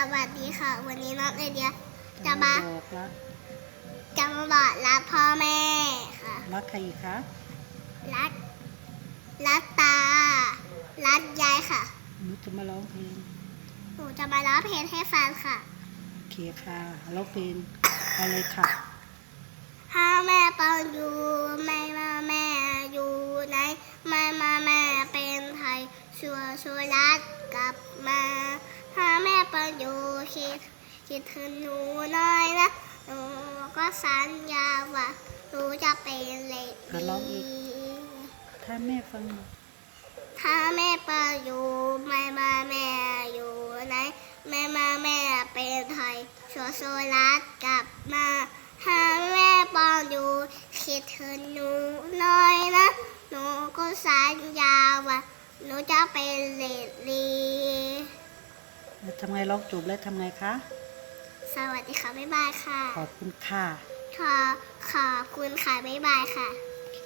สวัสดีค่ะ วันนี้น้องไอเดียจะมาบอกรักจะมาบอกรักพ่อแม่ค่ะ รักใครอีกคะรักรักตารักยายค่ะหนูจะมาร้องเพลงหนูจะมาร้องเพลงให้ฟังค่ะโอเคค่ะร้องเพลงเอาเลยค่ะถ้าแม่ปองอยู่ไม่มาแม่อยู่ไหนไม่มาแม่เป็นไทยชัวชัวรักกลับ คิดถึงหนูหน่อยนะหนูก็สัญญาว่าหนูจะเป็นเล็กอะร้องอีดีกถ้าแม่ฟังหนูถ้าแม่ปองอยู่ไม่มาแม่อยู่ไหนไม่มาแม่เป็นไทยชัวชัวรักกลับมาถ้าแม่ปองอยู่คิดถึงหนูหน่อยนะหนูก็สัญญาว่าหนูจะเป็นเล็กดี แล้วทำไงร้องจบแล้วทำไงคะ สวัสดีค่ะ บ๊ายบายค่ะ ขอบคุณค่ะ ขอขอบคุณค่ะ บ๊ายบายค่ะ โอเค